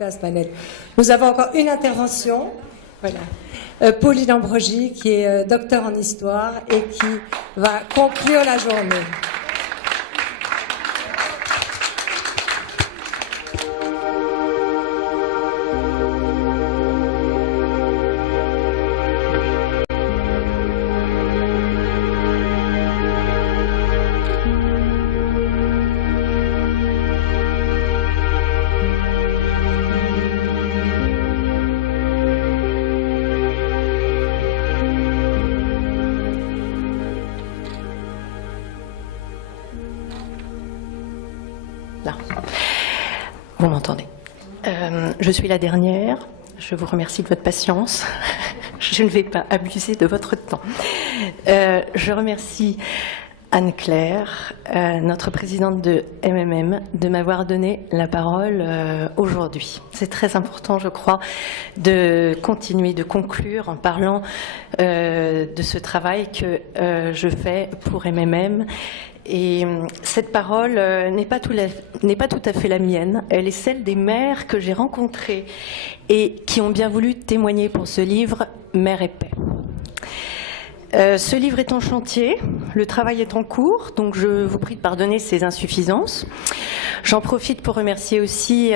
participer à ce panel. Nous avons encore une intervention. Voilà. Pauline Ambrogi, qui est docteur en histoire et qui va conclure la journée. Vous m'entendez. Je suis la dernière. Je vous remercie de votre patience. Je ne vais pas abuser de votre temps. Je remercie Anne-Claire, notre présidente de MMM, de m'avoir donné la parole aujourd'hui. C'est très important, je crois, de continuer, de conclure en parlant de ce travail que je fais pour MMM. Et cette parole n'est pas tout à fait la mienne, elle est celle des mères que j'ai rencontrées et qui ont bien voulu témoigner pour ce livre « Mère et paix ». Ce livre est en chantier, le travail est en cours, donc je vous prie de pardonner ces insuffisances. J'en profite pour remercier aussi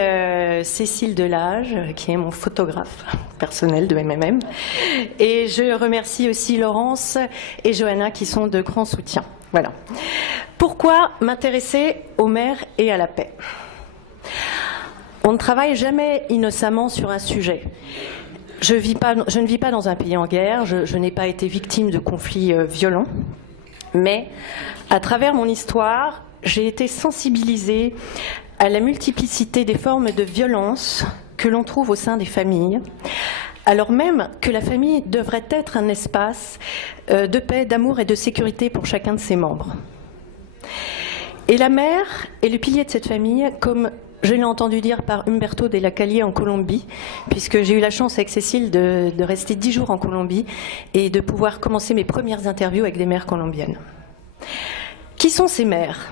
Cécile Delage, qui est mon photographe personnel de MMM. Et je remercie aussi Laurence et Johanna, qui sont de grands soutiens. Voilà. Pourquoi m'intéresser aux mères et à la paix? On ne travaille jamais innocemment sur un sujet. Je ne vis pas dans un pays en guerre, je n'ai pas été victime de conflits violents, mais à travers mon histoire, j'ai été sensibilisée à la multiplicité des formes de violence que l'on trouve au sein des familles, alors même que la famille devrait être un espace de paix, d'amour et de sécurité pour chacun de ses membres. Et la mère est le pilier de cette famille, comme je l'ai entendu dire par Umberto Della Calle en Colombie, puisque j'ai eu la chance avec Cécile de rester 10 jours en Colombie et de pouvoir commencer mes premières interviews avec des mères colombiennes. Qui sont ces mères?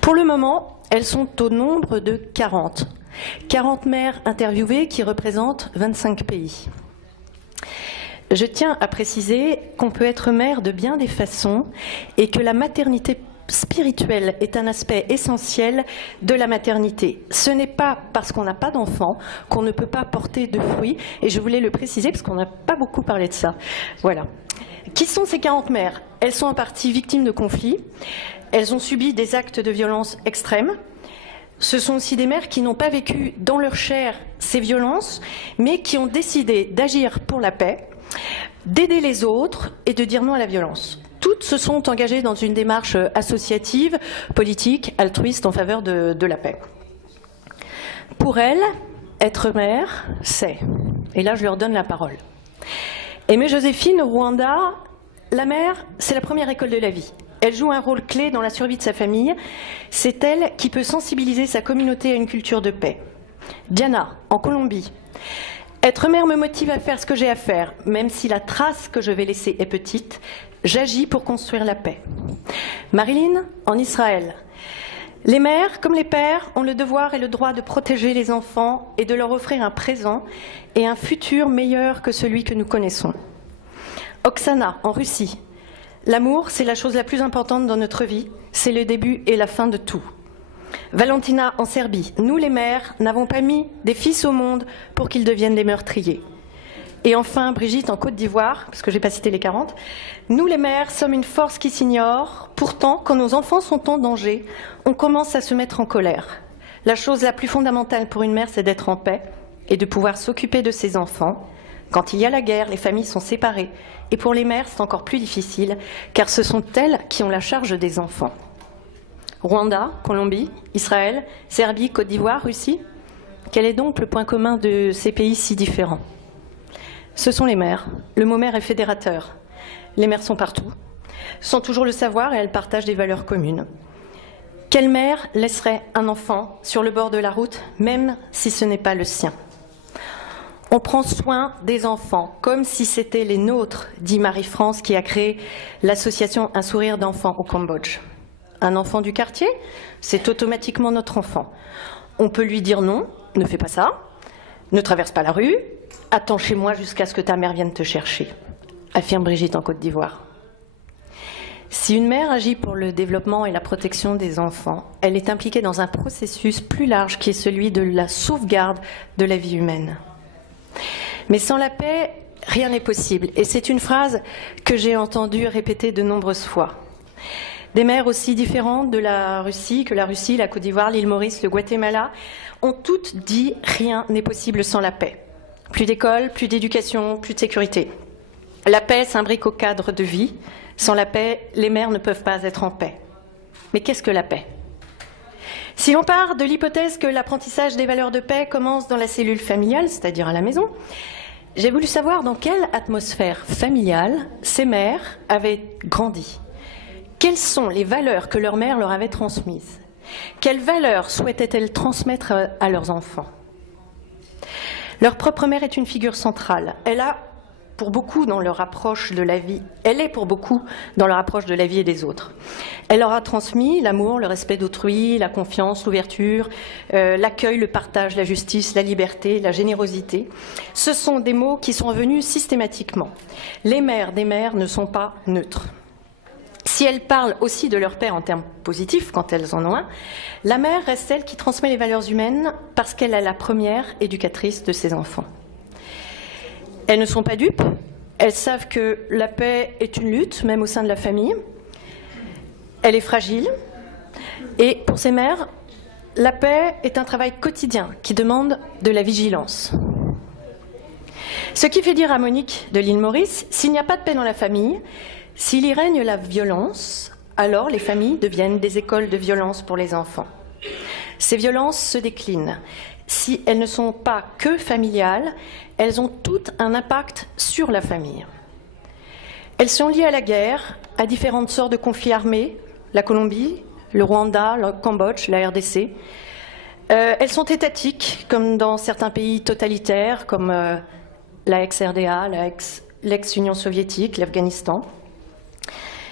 Pour le moment, elles sont au nombre de 40. 40 mères interviewées qui représentent 25 pays. Je tiens à préciser qu'on peut être mère de bien des façons et que la maternité spirituelle est un aspect essentiel de la maternité. Ce n'est pas parce qu'on n'a pas d'enfant qu'on ne peut pas porter de fruits, et je voulais le préciser parce qu'on n'a pas beaucoup parlé de ça. Voilà. Qui sont ces 40 mères? Elles sont en partie victimes de conflits, elles ont subi des actes de violence extrêmes. Ce sont aussi des mères qui n'ont pas vécu dans leur chair ces violences, mais qui ont décidé d'agir pour la paix, d'aider les autres et de dire non à la violence. Toutes se sont engagées dans une démarche associative, politique, altruiste en faveur de la paix. Pour elles, être mère, c'est... Et là, je leur donne la parole. Aimée Joséphine, au Rwanda, la mère, c'est la première école de la vie. Elle joue un rôle clé dans la survie de sa famille. C'est elle qui peut sensibiliser sa communauté à une culture de paix. Diana, en Colombie. Être mère me motive à faire ce que j'ai à faire, même si la trace que je vais laisser est petite. J'agis pour construire la paix. Marilyn, en Israël. Les mères, comme les pères, ont le devoir et le droit de protéger les enfants et de leur offrir un présent et un futur meilleur que celui que nous connaissons. Oksana, en Russie. L'amour, c'est la chose la plus importante dans notre vie. C'est le début et la fin de tout. Valentina, en Serbie. Nous, les mères, n'avons pas mis des fils au monde pour qu'ils deviennent des meurtriers. Et enfin, Brigitte, en Côte d'Ivoire, parce que je n'ai pas cité les 40. Nous, les mères, sommes une force qui s'ignore. Pourtant, quand nos enfants sont en danger, on commence à se mettre en colère. La chose la plus fondamentale pour une mère, c'est d'être en paix et de pouvoir s'occuper de ses enfants. Quand il y a la guerre, les familles sont séparées. Et pour les mères, c'est encore plus difficile, car ce sont elles qui ont la charge des enfants. Rwanda, Colombie, Israël, Serbie, Côte d'Ivoire, Russie. Quel est donc le point commun de ces pays si différents? Ce sont les mères. Le mot mère est fédérateur. Les mères sont partout, sans toujours le savoir, et elles partagent des valeurs communes. Quelle mère laisserait un enfant sur le bord de la route, même si ce n'est pas le sien? On prend soin des enfants, comme si c'était les nôtres, dit Marie-France, qui a créé l'association Un sourire d'enfant au Cambodge. Un enfant du quartier, c'est automatiquement notre enfant. On peut lui dire non, ne fais pas ça, ne traverse pas la rue, attends chez moi jusqu'à ce que ta mère vienne te chercher, affirme Brigitte en Côte d'Ivoire. Si une mère agit pour le développement et la protection des enfants, elle est impliquée dans un processus plus large qui est celui de la sauvegarde de la vie humaine. Mais sans la paix, rien n'est possible. Et c'est une phrase que j'ai entendue répéter de nombreuses fois. Des mères aussi différentes de la Russie que la Russie, la Côte d'Ivoire, l'île Maurice, le Guatemala, ont toutes dit « rien n'est possible sans la paix ». Plus d'école, plus d'éducation, plus de sécurité. La paix s'imbrique au cadre de vie. Sans la paix, les mères ne peuvent pas être en paix. Mais qu'est-ce que la paix ? Si l'on part de l'hypothèse que l'apprentissage des valeurs de paix commence dans la cellule familiale, c'est-à-dire à la maison, j'ai voulu savoir dans quelle atmosphère familiale ces mères avaient grandi. Quelles sont les valeurs que leur mère leur avait transmises ? Quelles valeurs souhaitaient-elles transmettre à leurs enfants ? Leur propre mère est une figure centrale. Elle est pour beaucoup dans leur approche de la vie et des autres. Elle leur a transmis l'amour, le respect d'autrui, la confiance, l'ouverture, l'accueil, le partage, la justice, la liberté, la générosité. Ce sont des mots qui sont revenus systématiquement. Les mères des mères ne sont pas neutres. Si elles parlent aussi de leur père en termes positifs, quand elles en ont un, la mère reste celle qui transmet les valeurs humaines parce qu'elle est la première éducatrice de ses enfants. Elles ne sont pas dupes, elles savent que la paix est une lutte, même au sein de la famille. Elle est fragile. Et pour ces mères, la paix est un travail quotidien qui demande de la vigilance. Ce qui fait dire à Monique de l'île Maurice, s'il n'y a pas de paix dans la famille, s'il y règne la violence, alors les familles deviennent des écoles de violence pour les enfants. Ces violences se déclinent. Si elles ne sont pas que familiales, elles ont toutes un impact sur la famille. Elles sont liées à la guerre, à différentes sortes de conflits armés, la Colombie, le Rwanda, le Cambodge, la RDC. Elles sont étatiques, comme dans certains pays totalitaires, comme la ex-RDA, l'ex-Union soviétique, l'Afghanistan.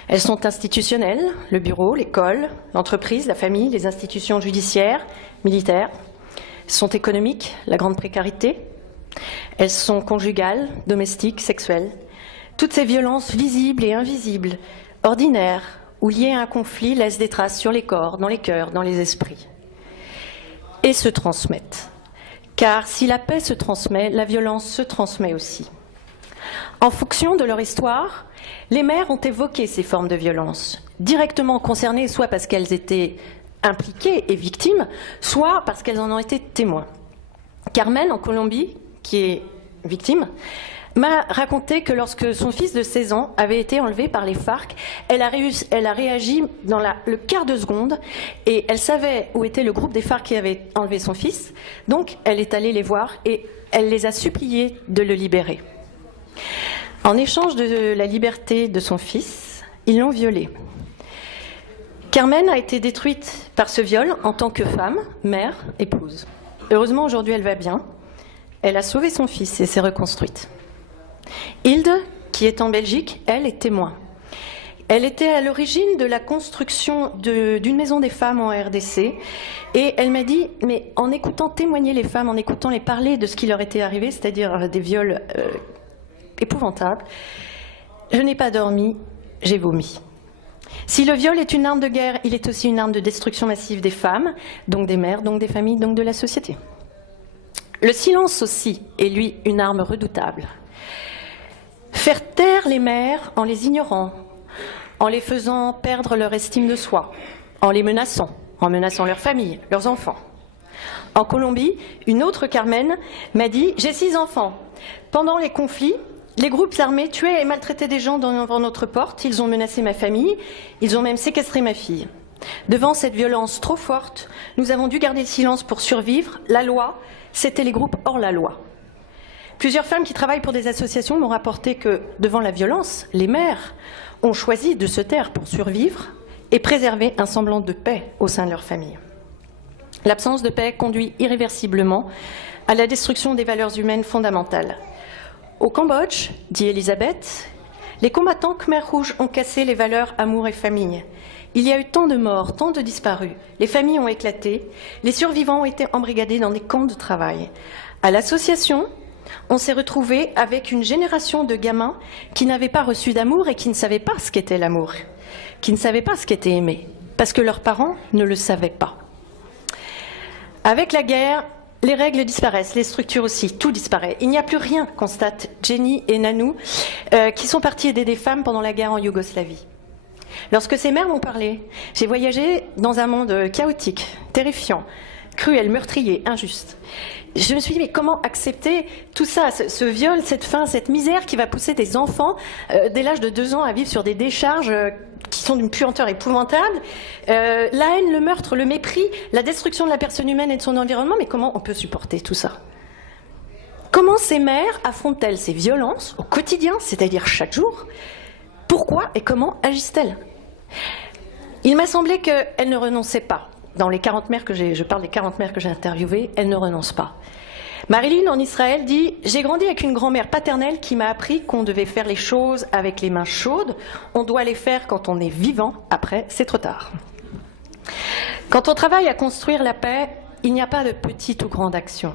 Elles sont institutionnelles, le bureau, l'école, l'entreprise, la famille, les institutions judiciaires, militaires. Elles sont économiques, la grande précarité. Elles sont conjugales, domestiques, sexuelles. Toutes ces violences visibles et invisibles, ordinaires ou liées à un conflit laissent des traces sur les corps, dans les cœurs, dans les esprits. Et se transmettent. Car si la paix se transmet, la violence se transmet aussi. En fonction de leur histoire, les mères ont évoqué ces formes de violence, directement concernées soit parce qu'elles étaient impliquées et victimes, soit parce qu'elles en ont été témoins. Carmen, en Colombie, qui est victime, m'a raconté que lorsque son fils de 16 ans avait été enlevé par les FARC, elle a réagi dans le quart de seconde et elle savait où était le groupe des FARC qui avait enlevé son fils. Donc elle est allée les voir et elle les a suppliés de le libérer. En échange de la liberté de son fils, ils l'ont violée. Carmen a été détruite par ce viol en tant que femme, mère, épouse. Heureusement, aujourd'hui, elle va bien. Elle a sauvé son fils et s'est reconstruite. Hilde, qui est en Belgique, elle est témoin. Elle était à l'origine de la construction d'une maison des femmes en RDC. Et elle m'a dit, mais en écoutant témoigner les femmes, en écoutant les parler de ce qui leur était arrivé, c'est-à-dire des viols épouvantables, je n'ai pas dormi, j'ai vomi. Si le viol est une arme de guerre, il est aussi une arme de destruction massive des femmes, donc des mères, donc des familles, donc de la société. Le silence aussi est, lui, une arme redoutable. Faire taire les mères en les ignorant, en les faisant perdre leur estime de soi, en les menaçant, en menaçant leur famille, leurs enfants. En Colombie, une autre Carmen m'a dit « J'ai 6 enfants. Pendant les conflits, les groupes armés tuaient et maltraitaient des gens devant notre porte. Ils ont menacé ma famille. Ils ont même séquestré ma fille. Devant cette violence trop forte, nous avons dû garder le silence pour survivre. La loi, c'était les groupes hors la loi. » Plusieurs femmes qui travaillent pour des associations m'ont rapporté que, devant la violence, les mères ont choisi de se taire pour survivre et préserver un semblant de paix au sein de leur famille. L'absence de paix conduit irréversiblement à la destruction des valeurs humaines fondamentales. Au Cambodge, dit Elisabeth, Les combattants Khmer Rouge ont cassé les valeurs amour et famille. Il y a eu tant de morts, tant de disparus. Les familles ont éclaté. Les survivants ont été embrigadés dans des camps de travail. À l'association, on s'est retrouvé avec une génération de gamins qui n'avaient pas reçu d'amour et qui ne savaient pas ce qu'était l'amour, qui ne savaient pas ce qu'était aimer, parce que leurs parents ne le savaient pas. Avec la guerre, les règles disparaissent, les structures aussi, tout disparaît. Il n'y a plus rien, constatent Jenny et Nanou, qui sont partis aider des femmes pendant la guerre en Yougoslavie. Lorsque ces mères m'ont parlé, j'ai voyagé dans un monde chaotique, terrifiant, cruel, meurtrier, injuste. Je me suis dit, mais comment accepter tout ça, ce viol, cette faim, cette misère qui va pousser des enfants dès l'âge de 2 ans à vivre sur des décharges qui sont d'une puanteur épouvantable, la haine, le meurtre, le mépris, la destruction de la personne humaine et de son environnement, mais comment on peut supporter tout ça? Comment ces mères affrontent-elles ces violences au quotidien, c'est-à-dire chaque jour? Pourquoi et comment agissent-elles? Il m'a semblé qu'elles ne renonçaient pas. Dans les 40 mères je parle des 40 mères que j'ai interviewées, elles ne renoncent pas. Marilyn, en Israël, dit « J'ai grandi avec une grand-mère paternelle qui m'a appris qu'on devait faire les choses avec les mains chaudes. On doit les faire quand on est vivant. Après, c'est trop tard. » Quand on travaille à construire la paix, il n'y a pas de petite ou grande action.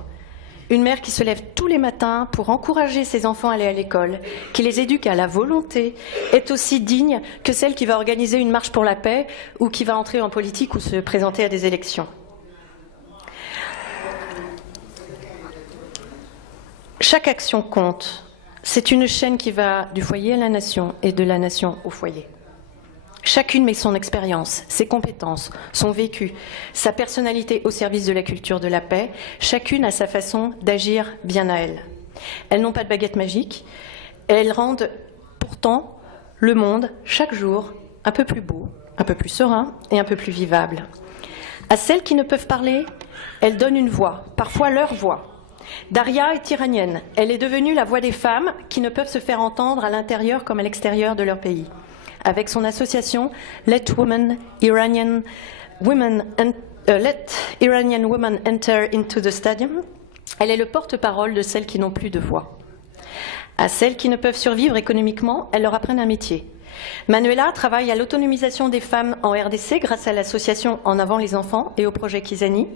Une mère qui se lève tous les matins pour encourager ses enfants à aller à l'école, qui les éduque à la volonté, est aussi digne que celle qui va organiser une marche pour la paix ou qui va entrer en politique ou se présenter à des élections. Chaque action compte. C'est une chaîne qui va du foyer à la nation et de la nation au foyer. Chacune met son expérience, ses compétences, son vécu, sa personnalité au service de la culture de la paix. Chacune a sa façon d'agir bien à elle. Elles n'ont pas de baguette magique. Elles rendent pourtant le monde, chaque jour, un peu plus beau, un peu plus serein et un peu plus vivable. À celles qui ne peuvent parler, elles donnent une voix, parfois leur voix. Daria est iranienne. Elle est devenue la voix des femmes qui ne peuvent se faire entendre à l'intérieur comme à l'extérieur de leur pays. Avec son association Let Iranian Women Enter into the Stadium, elle est le porte-parole de celles qui n'ont plus de voix. À celles qui ne peuvent survivre économiquement, elle leur apprend un métier. Manuela travaille à l'autonomisation des femmes en RDC grâce à l'association En avant les enfants et au projet Kizani.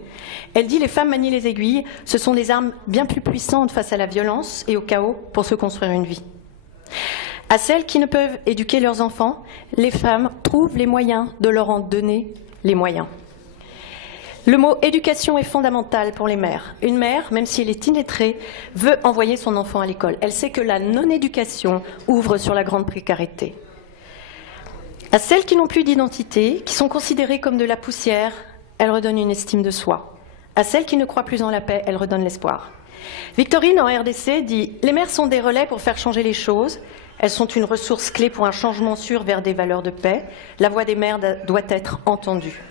Elle dit « Les femmes manient les aiguilles, ce sont des armes bien plus puissantes face à la violence et au chaos pour se construire une vie. » À celles qui ne peuvent éduquer leurs enfants, les femmes trouvent les moyens de leur en donner les moyens. Le mot éducation est fondamental pour les mères. Une mère, même si elle est illettrée, veut envoyer son enfant à l'école. Elle sait que la non-éducation ouvre sur la grande précarité. À celles qui n'ont plus d'identité, qui sont considérées comme de la poussière, elle redonne une estime de soi. À celles qui ne croient plus en la paix, elle redonne l'espoir. Victorine, en RDC, dit « Les mères sont des relais pour faire changer les choses. Elles sont une ressource clé pour un changement sûr vers des valeurs de paix. La voix des mères doit être entendue. »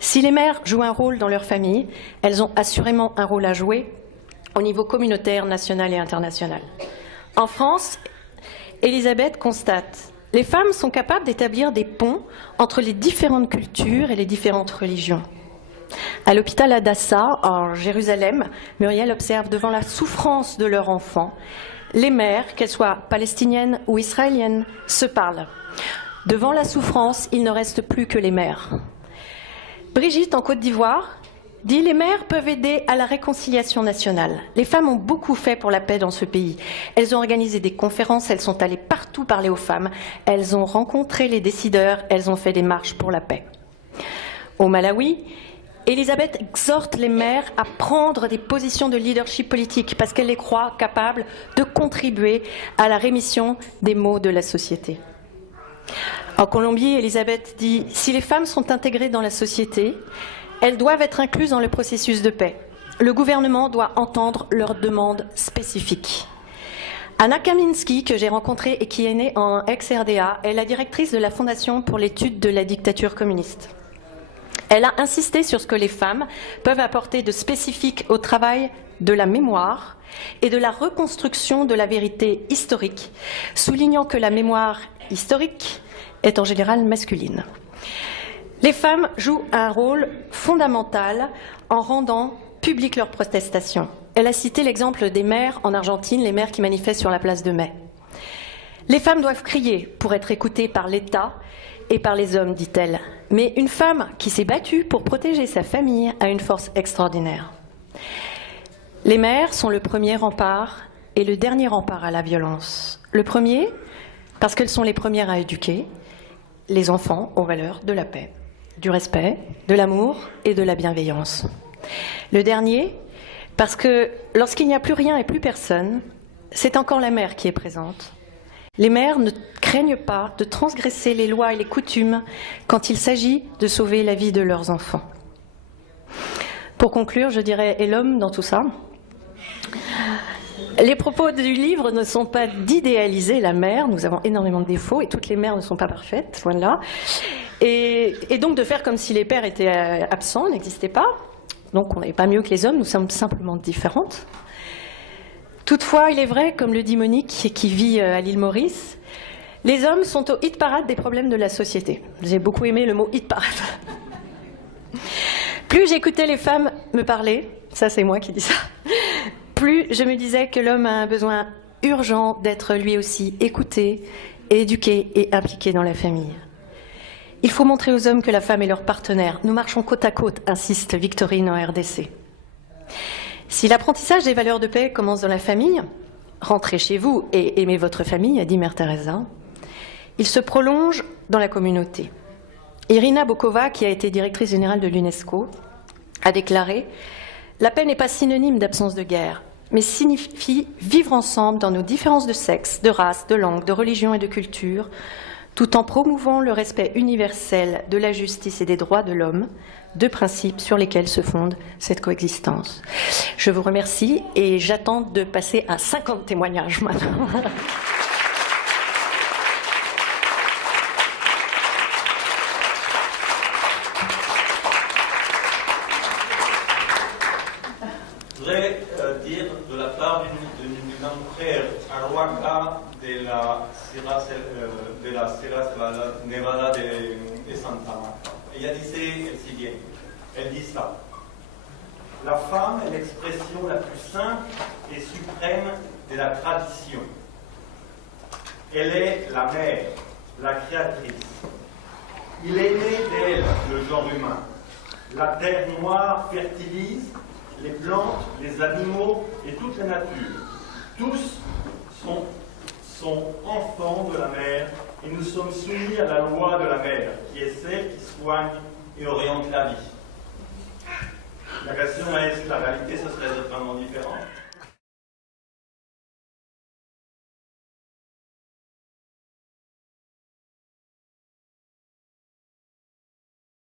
Si les mères jouent un rôle dans leur famille, elles ont assurément un rôle à jouer au niveau communautaire, national et international. En France, Elisabeth constate « Les femmes sont capables d'établir des ponts entre les différentes cultures et les différentes religions. » À l'hôpital Hadassah, en Jérusalem, Muriel observe devant la souffrance de leur enfant, les mères, qu'elles soient palestiniennes ou israéliennes, se parlent. Devant la souffrance, il ne reste plus que les mères. Brigitte, en Côte d'Ivoire, dit « Les mères peuvent aider à la réconciliation nationale. Les femmes ont beaucoup fait pour la paix dans ce pays. Elles ont organisé des conférences, elles sont allées partout parler aux femmes, elles ont rencontré les décideurs, elles ont fait des marches pour la paix. » Au Malawi, Elisabeth exhorte les mères à prendre des positions de leadership politique parce qu'elle les croit capables de contribuer à la rémission des maux de la société. En Colombie, Elisabeth dit « Si les femmes sont intégrées dans la société, elles doivent être incluses dans le processus de paix. Le gouvernement doit entendre leurs demandes spécifiques. » Anna Kaminski, que j'ai rencontrée et qui est née en ex-RDA, est la directrice de la Fondation pour l'étude de la dictature communiste. Elle a insisté sur ce que les femmes peuvent apporter de spécifique au travail de la mémoire et de la reconstruction de la vérité historique, soulignant que la mémoire historique est en général masculine. Les femmes jouent un rôle fondamental en rendant publiques leurs protestations. Elle a cité l'exemple des mères en Argentine, les mères qui manifestent sur la place de Mai. Les femmes doivent crier pour être écoutées par l'État et par les hommes, dit-elle. Mais une femme qui s'est battue pour protéger sa famille a une force extraordinaire. Les mères sont le premier rempart et le dernier rempart à la violence. Le premier, parce qu'elles sont les premières à éduquer les enfants aux valeurs de la paix, du respect, de l'amour et de la bienveillance. Le dernier, parce que lorsqu'il n'y a plus rien et plus personne, c'est encore la mère qui est présente. Les mères ne craignent pas de transgresser les lois et les coutumes quand il s'agit de sauver la vie de leurs enfants. Pour conclure, je dirais, et l'homme dans tout ça? Les propos du livre ne sont pas d'idéaliser la mère, nous avons énormément de défauts et toutes les mères ne sont pas parfaites, loin de là. Et donc de faire comme si les pères étaient absents, n'existaient pas. Donc on n'est pas mieux que les hommes, nous sommes simplement différentes. Toutefois, il est vrai, comme le dit Monique, qui vit à l'île Maurice, les hommes sont au hit-parade des problèmes de la société. J'ai beaucoup aimé le mot hit-parade. Plus j'écoutais les femmes me parler, ça c'est moi qui dis ça, plus je me disais que l'homme a un besoin urgent d'être lui aussi écouté, éduqué et impliqué dans la famille. Il faut montrer aux hommes que la femme est leur partenaire. Nous marchons côte à côte, insiste Victorine en RDC. Si l'apprentissage des valeurs de paix commence dans la famille, rentrez chez vous et aimez votre famille, a dit Mère Teresa, il se prolonge dans la communauté. Irina Bokova, qui a été directrice générale de l'UNESCO, a déclaré « La paix n'est pas synonyme d'absence de guerre, mais signifie vivre ensemble dans nos différences de sexe, de race, de langue, de religion et de culture, tout en promouvant le respect universel de la justice et des droits de l'homme, deux principes sur lesquels se fonde cette coexistence. » Je vous remercie et j'attends de passer à 50 témoignages maintenant. Je voudrais dire de la part d'une mujer arhuaca de la Sierra Nevada de Santa Marta. Ella dice el siguiente, elle dit ça. La femme est l'expression la plus simple et suprême de la tradition. Elle est la mère, la créatrice. Il est né d'elle, le genre humain. La terre noire fertilise les plantes, les animaux et toute la nature. Tous sont enfants de la mer et nous sommes soumis à la loi de la mer, qui est celle qui soigne et oriente la vie. La question est, la réalité, ce serait totalement différent.